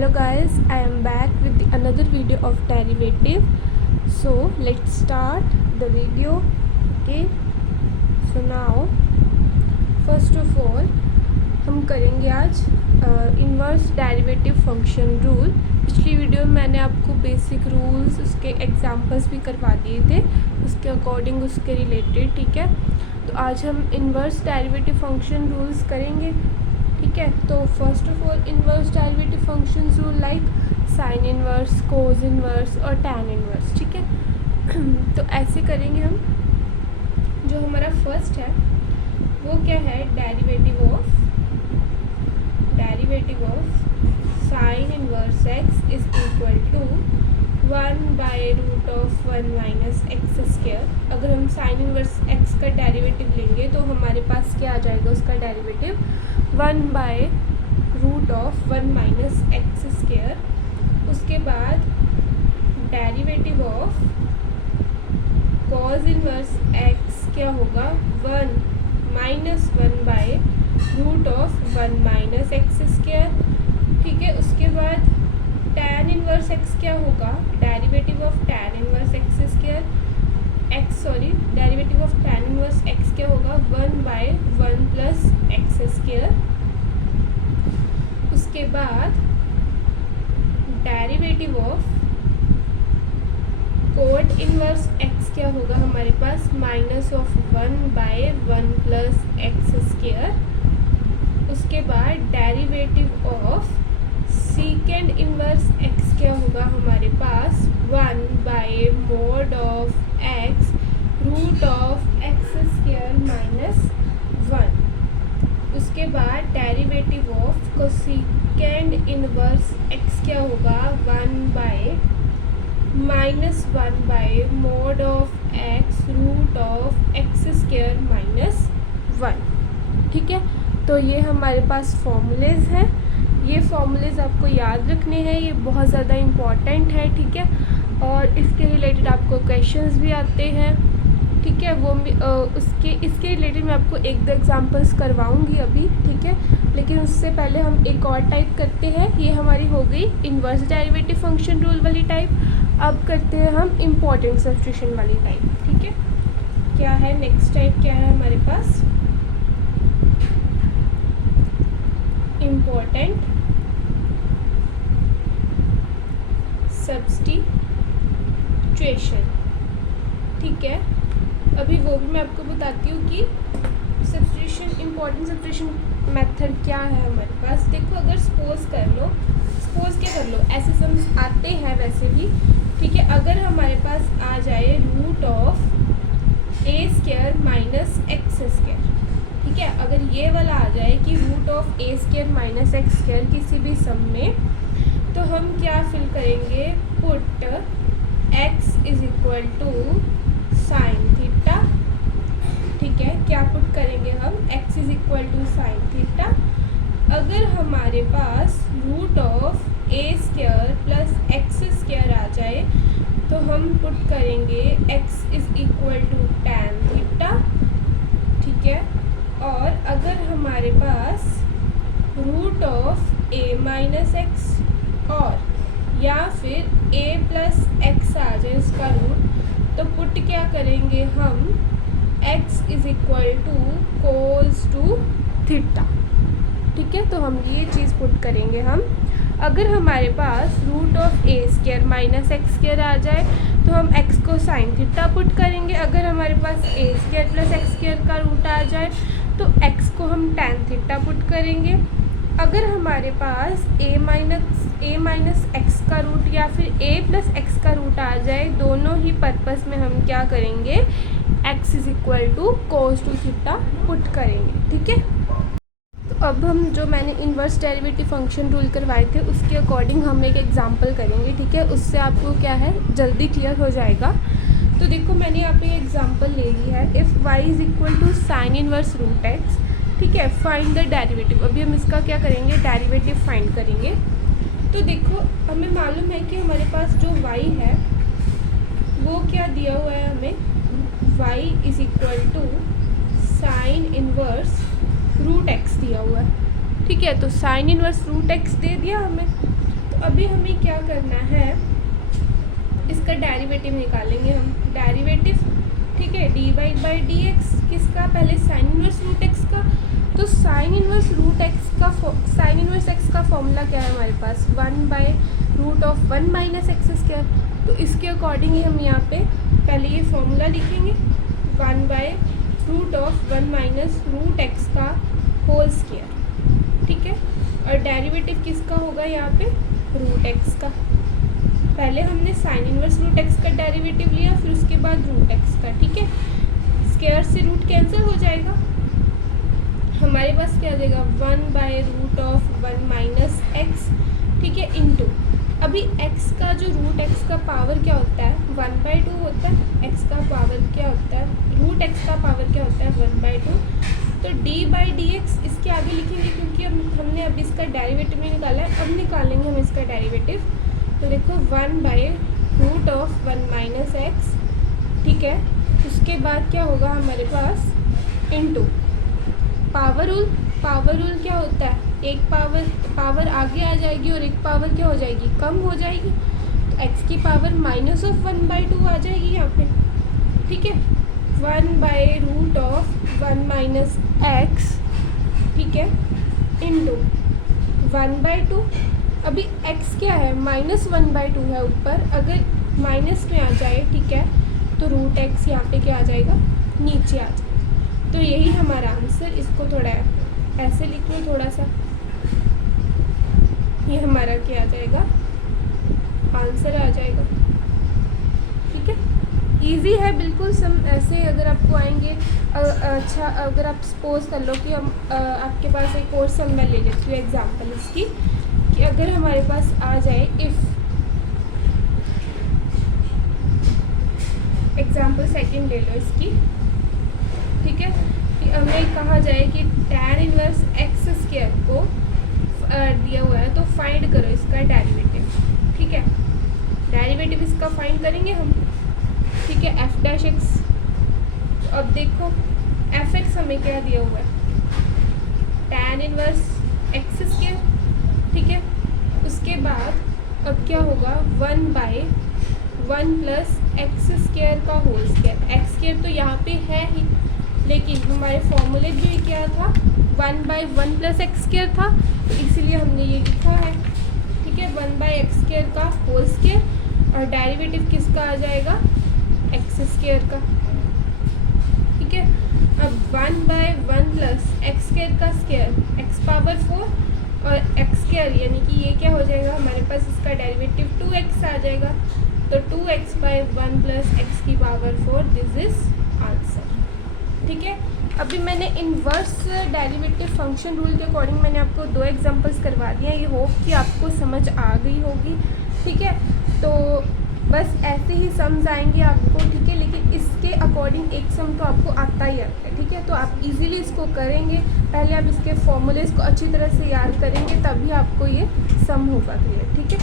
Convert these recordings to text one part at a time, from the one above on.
Hello guys, I am back with another video of derivative. So let's start the video. Okay, so now first of all हम करेंगे आज inverse derivative function rule. पिछली video में मैंने आपको basic rules उसके examples भी करवा दिए थे, उसके अकॉर्डिंग उसके रिलेटेड। ठीक है, तो आज हम इन्वर्स डेरिवेटिव फंक्शन रूल्स करेंगे। ठीक है, तो first of all inverse derivative functions rule like sign inverse, cos inverse और टैन इन्वर्स। ठीक है, तो ऐसे करेंगे हम। जो हमारा फर्स्ट है वो क्या है, derivative of sine inverse x is equal to 1/√1 minus x square. अगर हम साइन इन्वर्स एक्स का डेरिवेटिव लेंगे तो हमारे पास क्या आ जाएगा, उसका डेरिवेटिव 1/√1 माइनस एक्स स्क्वायर। उसके बाद derivative of cos inverse x क्या होगा, 1 माइनस 1/√1 माइनस एक्स स्क्वायर। ठीक है, उसके बाद टैन इन्वर्स एक्स क्या होगा, derivative of tan inverse derivative of tan inverse x क्या होगा, 1/1 प्लस एक्स स्क्वायर। उसके बाद derivative of cot inverse x क्या होगा हमारे पास, -1/1 प्लस एक्स स्क्वायर। उसके बाद derivative of secant inverse x क्या होगा हमारे पास, 1/mod of x root of x square minus 1। उसके बाद derivative of cosecant inverse x क्या होगा, 1/-1/mod of x root of x square minus 1। ठीक है, तो ये हमारे पास फॉर्मूलेज हैं। ये फॉर्मूलेज आपको याद रखने हैं, ये बहुत ज़्यादा इम्पॉर्टेंट है। ठीक है, और इसके रिलेटेड आपको क्वेश्चंस भी आते हैं। ठीक है, वो इसके रिलेटेड मैं आपको एक दो एग्जांपल्स करवाऊंगी अभी। ठीक है, लेकिन उससे पहले हम एक और टाइप करते हैं। ये हमारी हो गई इन्वर्स डेरिवेटिव फंक्शन रूल वाली टाइप। अब करते हैं हम इम्पॉर्टेंट सब्स्टिट्यूशन वाली टाइप। ठीक है, क्या है नेक्स्ट टाइप, क्या है हमारे पास, इम्पॉर्टेंट सब्स्टिट्यूशन। ठीक है, अभी वो भी मैं आपको बताती हूँ कि सब्स्टिट्यूशन, इम्पॉर्टेंट सब्स्टिट्यूशन मेथड क्या है हमारे पास। देखो, अगर सपोज क्या कर लो, ऐसे सम्स आते हैं वैसे भी। ठीक है, अगर हमारे पास आ जाए root of a square minus x square. ठीक है, अगर ये वाला आ जाए कि root of a square minus x square किसी भी सम में, तो हम क्या फिल करेंगे, put x is equal to sine theta. ठीक है, क्या पुट करेंगे हम, x is equal to sine theta. अगर हमारे पास root of a square plus x square आ जाए तो हम पुट करेंगे x is equal to tan theta. ठीक है, और अगर हमारे पास root of a minus x और या फिर ए प्लस एक्स आ जाए उसका रूट, तो पुट क्या करेंगे हम, x is equal to cos two theta. ठीक है, तो हम ये चीज़ पुट करेंगे हम। अगर हमारे पास root of a square minus x square आ जाए तो हम एक्स को साइन थीटा पुट करेंगे। अगर हमारे पास ए स्क्वायर प्लस एक्स स्क्वायर का रूट आ जाए तो एक्स को हम टैन थीटा पुट करेंगे। अगर हमारे पास ए माइनस एक्स का रूट या फिर ए प्लस एक्स का रूट आ जाए, दोनों ही पर्पस में हम क्या करेंगे, x is equal to cos two theta put करेंगे। ठीक है, तो अब हम जो मैंने इन्वर्स डेरिवेटिव फंक्शन रूल करवाए थे उसके अकॉर्डिंग हम एक एग्जांपल करेंगे। ठीक है, उससे आपको क्या है जल्दी क्लियर हो जाएगा। तो देखो, मैंने यहाँ पे एग्जांपल ले ली है, if y is equal to sine inverse root x. ठीक है, फाइंड द डेरिवेटिव। अभी हम इसका क्या करेंगे, डेरिवेटिव फाइंड करेंगे। तो देखो, हमें मालूम है कि हमारे पास जो y है वो क्या दिया हुआ है हमें, y is equal to sine inverse root x दिया हुआ है। ठीक है, तो साइन इन्वर्स रूट एक्स दे दिया हमें। तो अभी हमें क्या करना है, इसका डेरिवेटिव निकालेंगे हम। डेरिवेटिव, ठीक है, d Y by D x किसका, पहले साइन इनवर्स रूट एक्स का। तो साइन इनवर्स रूट एक्स का साइन इनवर्स एक्स का फॉर्मूला क्या है हमारे पास, 1/√1 माइनस एक्स स्क्वायर। तो इसके अकॉर्डिंग ही हम यहाँ पे पहले ये फॉर्मूला लिखेंगे, 1/√1 माइनस रूट एक्स का होल स्क्वायर, ठीक है। और डेरिवेटिव किसका होगा यहाँ पे, रूट एक्स का। पहले हमने साइन इनवर्स रूट एक्स का डेरिवेटिव लिया, फिर उसके बाद रूट एक्स का, ठीक है। स्क्वायर से रूट कैंसिल हो जाएगा, हमारे पास क्या आ जाएगा, 1/√1 माइनस एक्स, ठीक है, इनटू अभी x का जो रूट x का पावर क्या होता है, 1/2 होता है। x का पावर क्या होता है, रूट x का पावर क्या होता है, 1/2। तो d बाई डी एक्स इसके आगे लिखेंगे, क्योंकि हमने अभी इसका डेरिवेटिव नहीं निकाला है, अब निकालेंगे हम इसका डेरिवेटिव। तो देखो 1/√1 माइनस एक्स, ठीक है। उसके बाद क्या होगा हमारे पास, into power rule. Power rule क्या होता है, एक पावर आगे आ जाएगी और एक पावर क्या हो जाएगी, कम हो जाएगी। तो x की पावर -1/2 आ जाएगी यहाँ पे, ठीक है। 1/√1 माइनस एक्स, ठीक है, इनटू 1/2। अभी x क्या है, -1/2 है ऊपर, अगर माइनस में आ जाए, ठीक है, तो रूट एक्स यहाँ पे क्या आ जाएगा, नीचे आ जाएगा। तो यही हमारा आंसर, इसको थोड़ा ऐसे लिख लो थोड़ा सा, ये हमारा क्या आ जाएगा, आंसर आ जाएगा, ठीक है। इजी है बिल्कुल, सम ऐसे अगर आपको आएंगे। अच्छा, अगर आप सपोज कर लो कि हम आपके पास एक और सम मैं ले लेती हूँ एग्जांपल इसकी, कि अगर हमारे पास आ जाए, इफ़ एग्जांपल सेकंड ले लो इसकी, ठीक है, कि हमें कहा जाए कि tan इनवर्स एक्स स्क्वायर को दिया हुआ है, तो फाइंड करो इसका डेरिवेटिव, ठीक है। डेरिवेटिव इसका फाइंड करेंगे हम, ठीक है, एफ डैश एक्स। तो अब देखो एफ एक्स हमें क्या दिया हुआ है, tan इनवर्स एक्स स्क्वायर, ठीक है। उसके बाद अब क्या होगा, 1/1 प्लस एक्स स्क्वायर का होल स्क्वायर। एक्स स्क्वायर तो यहाँ पे है ही, लेकिन हमारे फॉर्मूले भी क्या था, 1/1 प्लस एक्स स्क्वायर था, तो इसीलिए हमने ये लिखा है, ठीक है, 1/x स्क्वायर का होल स्क्वायर। और डेरिवेटिव किसका आ जाएगा, एक्स स्क्वायर का, ठीक है। अब 1/1 प्लस एक्स स्क्वायर का स्क्वायर, एक्स पावर 4 और एक्स स्क्वायर, यानी कि ये क्या हो जाएगा हमारे पास, इसका डेरिवेटिव 2x आ जाएगा। तो 2x/1 प्लस एक्स की पावर 4, दिस इज आंसर, ठीक है। अभी मैंने इनवर्स डेरिवेटिव फंक्शन रूल के अकॉर्डिंग मैंने आपको 2 एग्जांपल्स करवा दिए हैं, ये होप कि आपको समझ आ गई होगी, ठीक है। तो बस ऐसे ही सम्स आएंगे आपको, ठीक है, लेकिन इसके अकॉर्डिंग एक सम तो आपको आता ही आता है, ठीक है। तो आप इजीली इसको करेंगे, पहले आप इसके फॉर्मूलेज़ को अच्छी तरह से याद करेंगे, तभी आपको ये सम होगा क्लियर, ठीक है।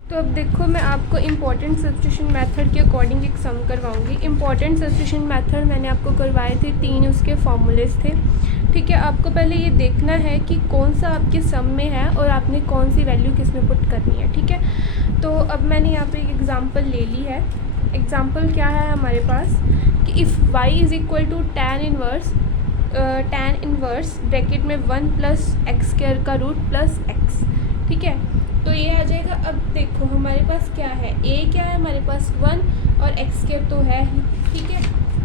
तो अब देखो मैं आपको इम्पॉर्टेंट सब्स्टिट्यूशन मेथड के अकॉर्डिंग एक सम करवाऊंगी। इम्पॉर्टेंट सब्स्टिट्यूशन मेथड मैंने आपको करवाए थे, 3 उसके फॉर्मूलेज थे, ठीक है। आपको पहले ये देखना है कि कौन सा आपके सम में है और आपने कौन सी वैल्यू किस में पुट करनी है, ठीक है। तो अब मैंने यहाँ पे एक एग्ज़ाम्पल ले ली है। एग्ज़ाम्पल क्या है हमारे पास, कि if y is equal to tan inverse bracket में 1 प्लस एक्स स्क्वायर का रूट प्लस एक्स, ठीक है। तो ये आ जाएगा। अब देखो हमारे पास क्या है, a क्या है हमारे पास 1 और एक्स स्क्वायर तो है ही, ठीक है।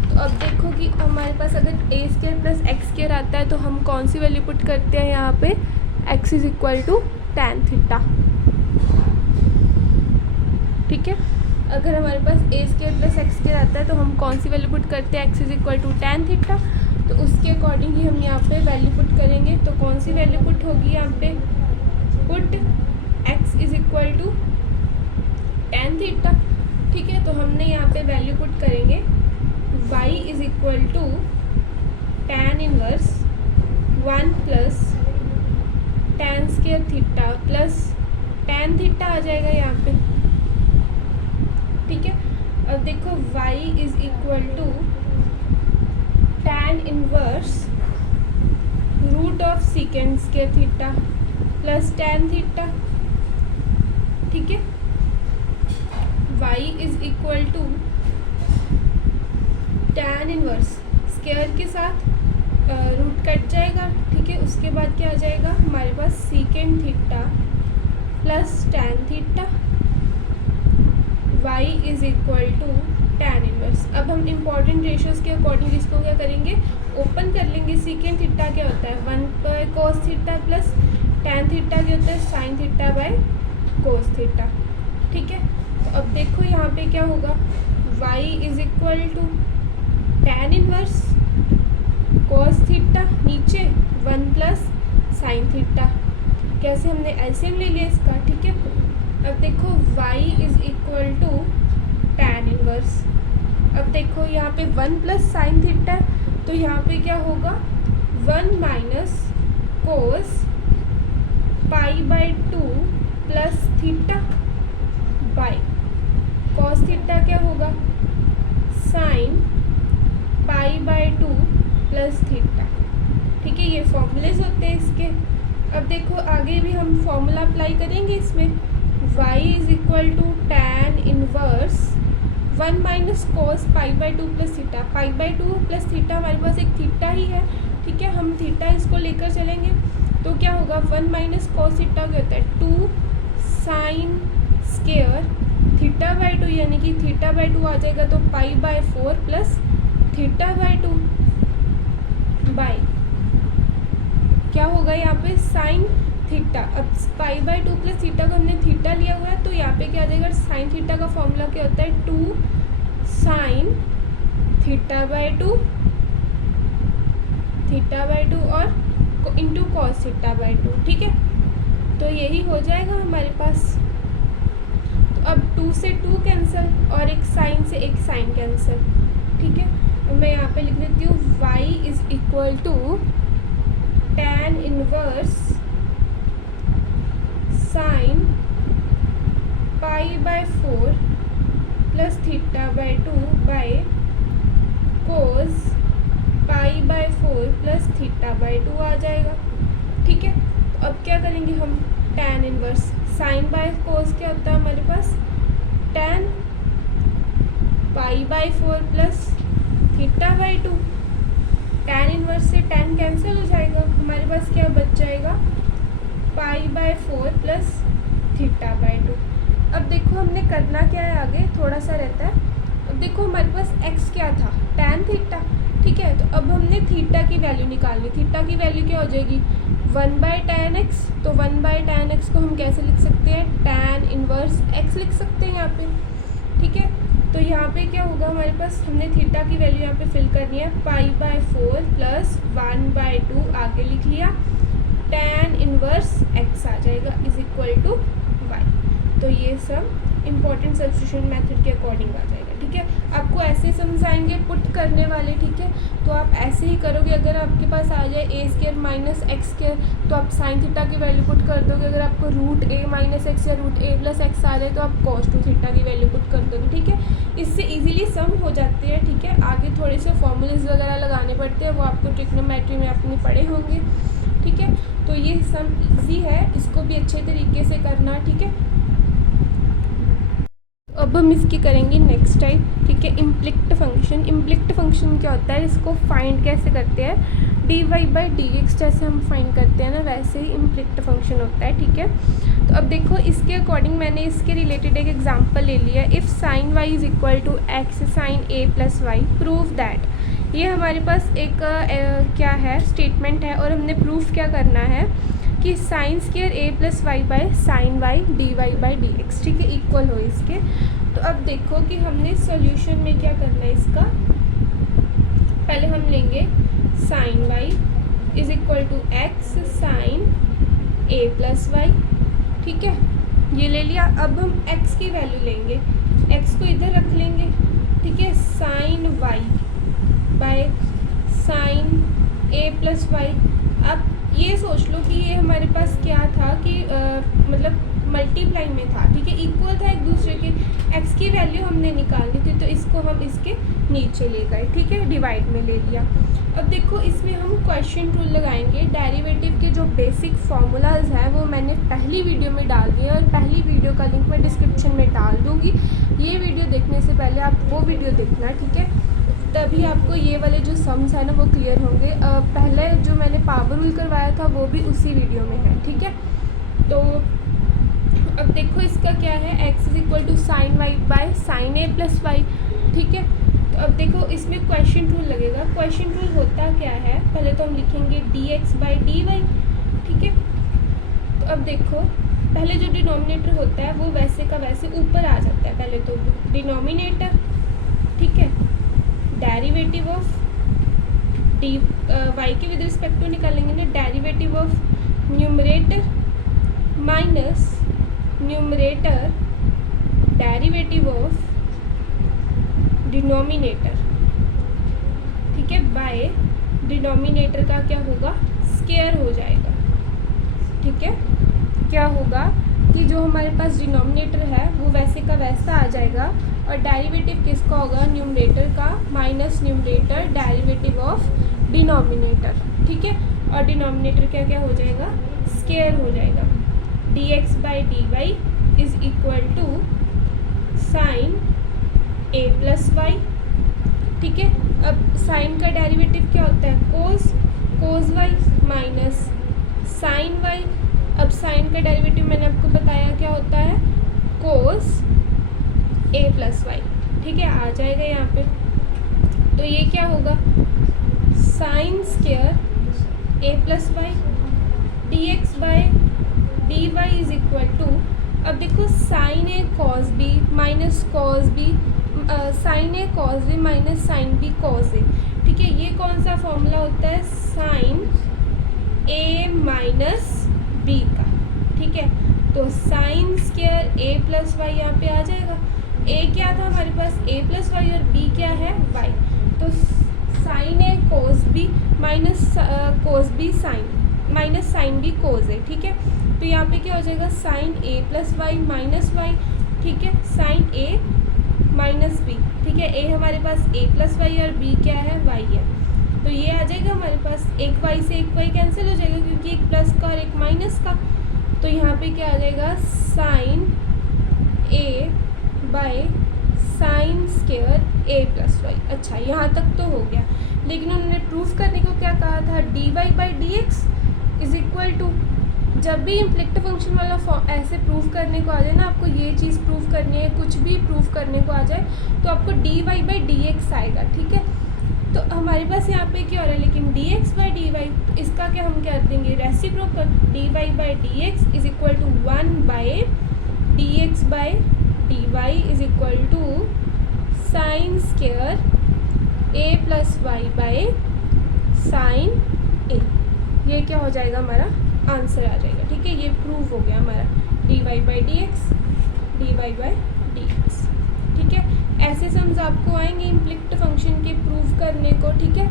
तो अब देखो कि हमारे पास अगर a square plus x square आता है, तो हम कौन सी वैल्यू पुट करते हैं यहाँ पे, x is equal to tan theta, ठीक है। अगर हमारे पास a square plus x square आता है, तो हम कौन सी वैल्यू पुट करते हैं, x is equal to tan theta. तो उसके अकॉर्डिंग ही हम यहाँ पे वैल्यू पुट करेंगे। तो कौन सी वैल्यू पुट होगी यहाँ पे, put x is equal to tan theta, ठीक है। तो हमने यहाँ पे वैल्यू पुट करेंगे y is equal to tan inverse 1 plus tan square theta plus tan theta आ जाएगा यहाँ पे, ठीक है। अब देखो y is equal to tan inverse root of second square theta plus tan theta, ठीक है। y is equal to tan inverse square के साथ रूट कट जाएगा, ठीक है। उसके बाद क्या आ जाएगा हमारे पास second theta plus tan theta, y is equal to tan inverse. अब हम इम्पॉर्टेंट रेशियोज़ के अकॉर्डिंग इसको क्या करेंगे, ओपन कर लेंगे। सीकेंड थीटा क्या होता है 1 cos theta plus tan theta क्या होता है sine theta by cos theta, ठीक है। तो अब देखो यहाँ पे क्या होगा, y is equal to tan inverse cos theta नीचे 1 प्लस साइन थीटा, कैसे हमने एलसीएम ले लिया इसका, ठीक है। अब देखो y is equal to tan inverse, अब देखो यहाँ पे 1 प्लस साइन थीटा, तो यहाँ पे क्या होगा 1 minus cos pi by 2 plus theta by cos theta क्या होगा sign pi by 2 plus theta, ठीक है। ये फॉर्मूलेज होते हैं इसके। अब देखो आगे भी हम फॉर्मूला अप्लाई करेंगे इसमें, y is equal to tan inverse 1 minus cos pi by 2 plus theta, pi by 2 plus theta हमारे पास एक थीटा ही है, ठीक है। हम थीटा इसको लेकर चलेंगे तो क्या होगा 1 माइनस कॉस थीटा क्या होता है 2 साइन स्क्वायर थीटा बाय 2, यानी कि थीटा बाय 2 आ जाएगा तो pi by 4 plus theta by 2 by क्या होगा यहाँ पे साइन थीटा। अब पाई बाय 2 प्लस थीटा को हमने थीटा लिया हुआ है तो यहाँ पे क्या आ जाएगा साइन थीटा का फॉर्मूला क्या होता है 2 sine theta by 2 theta by 2 और इंटू कॉस थीटा बाय 2, ठीक है। तो यही हो जाएगा हमारे पास। तो अब 2 से 2 कैंसिल और एक साइन से एक साइन कैंसिल, ठीक है। और मैं यहाँ पे लिख देती हूँ y is equal to tan inverse sine pi by 4 plus theta by 2 by cos pi by 4 plus theta by 2 आ जाएगा, ठीक है। तो अब क्या करेंगे हम tan inverse sine by cos क्या होता है हमारे पास tan pi by 4 plus theta by 2, tan inverse से टैन कैंसिल हो जाएगा, हमारे पास क्या बच जाएगा pi by 4 plus theta by 2। अब देखो हमने करना क्या है आगे थोड़ा सा रहता है। अब देखो हमारे पास x क्या था टैन थीटा, ठीक है। तो अब हमने थीटा की वैल्यू निकालनी, थीटा की वैल्यू क्या हो जाएगी 1 बाय टैन एक्स, तो 1 बाय टैन एक्स को हम कैसे लिख सकते हैं टैन इनवर्स x लिख सकते हैं यहाँ पे, ठीक है। तो यहाँ पे क्या होगा हमारे पास हमने थीटा की वैल्यू यहाँ पे फिल करनी है पाई बाय 4 प्लस 1 बाय 2 आगे लिख लिया, टैन इनवर्स x आ जाएगा इज इक्वल टू y। तो ये सब इम्पॉर्टेंट सब्स्टिट्यूशन मेथड के अकॉर्डिंग आ जाएगा, ठीक है। आपको ऐसे समझाएंगे पुट करने वाले, ठीक है। तो आप ऐसे ही करोगे, अगर आपके पास आ जाए ए स्क्वायर माइनस एक्स स्क्वायर तो आप साइन थीटा की वैल्यू पुट कर दोगे, अगर आपको रूट ए माइनस एक्स या रूट ए प्लस एक्स आ जाए तो आप कॉस 2 थीटा की वैल्यू पुट कर दोगे, ठीक है। इससे इजीली सम हो जाती है, ठीक है। आगे थोड़े से फॉर्मूलेज वगैरह लगाने पड़ते हैं, वो आपको ट्रिग्नोमेट्री में आपने पढ़े होंगे, ठीक है। तो ये सम ईजी है, इसको भी अच्छे तरीके से करना, ठीक है। अब हम इसकी करेंगे नेक्स्ट टाइप, ठीक है। इम्प्लिक्ट फंक्शन, इम्प्लिक्ट फंक्शन क्या होता है, इसको फाइंड कैसे करते हैं d Y by D x जैसे हम फाइंड करते हैं ना, वैसे ही इम्प्लिक्ट फंक्शन होता है, ठीक है। तो अब देखो इसके अकॉर्डिंग मैंने इसके रिलेटेड एक एग्जांपल ले लिया, if sine y is equal to x sine A plus y prove that. ये हमारे पास एक क्या है स्टेटमेंट है और हमने प्रूफ क्या करना है कि sine square A plus y by sine y d Y by D x, ठीक है, इक्वल हो इसके। तो अब देखो कि हमने सॉल्यूशन में क्या करना है इसका, पहले हम लेंगे sine y is equal to x sine A plus y, ठीक है, ये ले लिया। अब हम x की वैल्यू लेंगे, x को इधर रख लेंगे, ठीक है, sine y by sine A plus y. अब ये सोच लो कि ये हमारे पास क्या था कि मतलब मल्टीप्लाई में था, ठीक है, इक्वल था एक दूसरे के। एक्स की वैल्यू हमने निकालनी थी तो इसको हम इसके नीचे ले गए, ठीक है, डिवाइड में ले लिया। अब देखो इसमें हम क्वेश्चन रूल लगाएंगे। डेरिवेटिव के जो बेसिक फार्मूलाज हैं वो मैंने पहली वीडियो में डाल दिए और पहली वीडियो का लिंक मैं डिस्क्रिप्शन में डाल दूँगी। ये वीडियो देखने से पहले आप वो वीडियो देखना, ठीक है, तभी आपको ये वाले जो सम्स है ना वो क्लियर होंगे। पहले जो मैंने पावर रूल करवाया था वो भी उसी वीडियो में है, ठीक है। तो अब देखो इसका क्या है, x is equal to sine y by sine A plus y, ठीक है। तो अब देखो इसमें क्वेश्चन रूल लगेगा। क्वेश्चन रूल होता क्या है, पहले तो हम लिखेंगे dx बाई डी वाई, ठीक है। तो अब देखो पहले जो डिनोमिनेटर होता है वो वैसे का वैसे ऊपर आ जाता है। पहले तो डिनोमिनेटर, ठीक है, डेरिवेटिव ऑफ डी वाई के विद रिस्पेक्ट टू निकालेंगे ना, derivative of numerator minus numerator derivative of denominator, ठीक है, बाय डिनोमिनेटर का क्या होगा, स्क्वायर हो जाएगा, ठीक है। क्या होगा कि जो हमारे पास डिनोमिनेटर है वो वैसे का वैसा आ जाएगा और डेरिवेटिव किसका होगा, न्यूमरेटर का minus numerator derivative of denominator, ठीक है। और डिनोमिनेटर क्या क्या हो जाएगा, स्क्वायर हो जाएगा। dx by D Y is equal to sine a plus y, ठीक है। अब साइन का डेरिवेटिव क्या होता है, cos y minus sine y. अब साइन का डेरिवेटिव मैंने आपको बताया क्या होता है, कोस a प्लस वाई, ठीक है, आ जाएगा यहाँ पे। तो ये क्या होगा, sine square a plus Y dx by D Y is equal to, अब देखो sine A cos B minus cos B, sine A cos B minus sine B cos A, ठीक है। ये कौन सा फॉर्मूला होता है, साइन ए माइनस बी का, ठीक है। तो साइन स्क्वायर ए प्लस वाई यहाँ पे आ जाएगा। ए क्या था हमारे पास, ए प्लस वाई, और बी क्या है, वाई। तो sine A cos B minus cos B sine minus sine B cos A, ठीक है। तो यहाँ पे क्या हो जाएगा, साइन ए प्लस वाई माइनस वाई, ठीक है, साइन ए माइनस बी, ठीक है। ए हमारे पास ए प्लस वाई और बी क्या है, वाई है। तो ये आ जाएगा हमारे पास, एक वाई से एक वाई कैंसिल हो जाएगा क्योंकि एक प्लस का और एक माइनस का। तो यहाँ पे क्या आ जाएगा, sine a by sine square A plus y. अच्छा यहाँ तक तो हो गया, लेकिन उन्होंने प्रूफ करने को क्या कहा था, d Y by D x is equal to, जब भी इम्प्लिक्ट फंक्शन वाला ऐसे प्रूफ करने को आ जाए ना, आपको ये चीज़ प्रूफ करनी है, कुछ भी प्रूफ करने को आ जाए तो आपको d Y by D x आएगा, ठीक है। तो हमारे पास यहाँ पे क्या हो रहा है, लेकिन D X by D Y, तो इसका क्या हम क्या देंगे, reciprocal, D Y by D x is equal to 1 by D X by D Y is equal to sine square A plus Y by sine A. ये क्या हो जाएगा, हमारा आंसर आ जाएगा, ठीक है। ये प्रूव हो गया हमारा, d Y by D x, d Y by D x, ठीक है। ऐसे सम्स आपको आएंगे इम्प्लिक्ट फंक्शन के प्रूव करने को, ठीक है।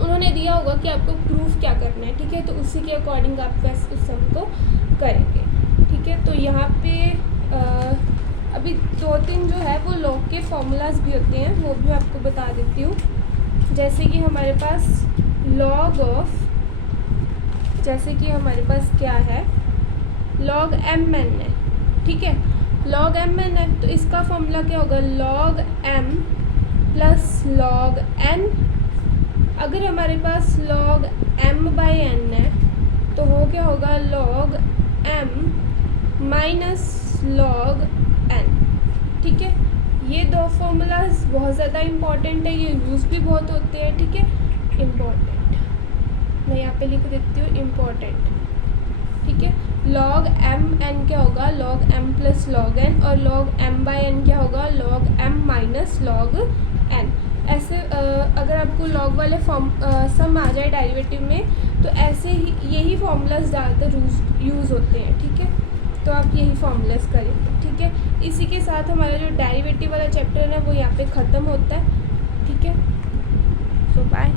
उन्होंने दिया होगा कि आपको प्रूफ क्या करना है, ठीक है, तो उसी के अकॉर्डिंग आप बस उस सम को करेंगे, ठीक है। तो यहाँ पे अभी 2-3 जो है वो लॉग के फॉर्मूलाज भी होते हैं, वो भी आपको बता देती हूँ। जैसे कि हमारे पास लॉग ऑफ, जैसे कि हमारे पास क्या है, लॉग एम एन है, ठीक है, लॉग एम एन है, तो इसका फॉर्मूला क्या होगा, log m plus log n. अगर हमारे पास लॉग एम बाई एन है तो वो क्या होगा, log m minus log n, ठीक है। ये दो फॉर्मूलाज बहुत ज़्यादा इम्पॉर्टेंट है, ये यूज़ भी बहुत होते हैं, ठीक है, इम्पॉर्टेंट, मैं यहाँ पे लिख देती हूँ इम्पॉर्टेंट, ठीक है। लॉग एम एन क्या होगा, log m plus log n, और लॉग एम बाई एन क्या होगा, log m minus log n. ऐसे अगर आपको लॉग वाले सम आ जाए डेरिवेटिव में तो ऐसे ही यही फॉर्मूलाज ज़्यादातर यूज़ होते हैं, ठीक है। तो आप यही फॉर्मूलाज करेंगे, ठीक है। इसी के साथ हमारा जो डेरिवेटिव वाला चैप्टर है वो यहाँ पे ख़त्म होता है, ठीक है। सो बाय।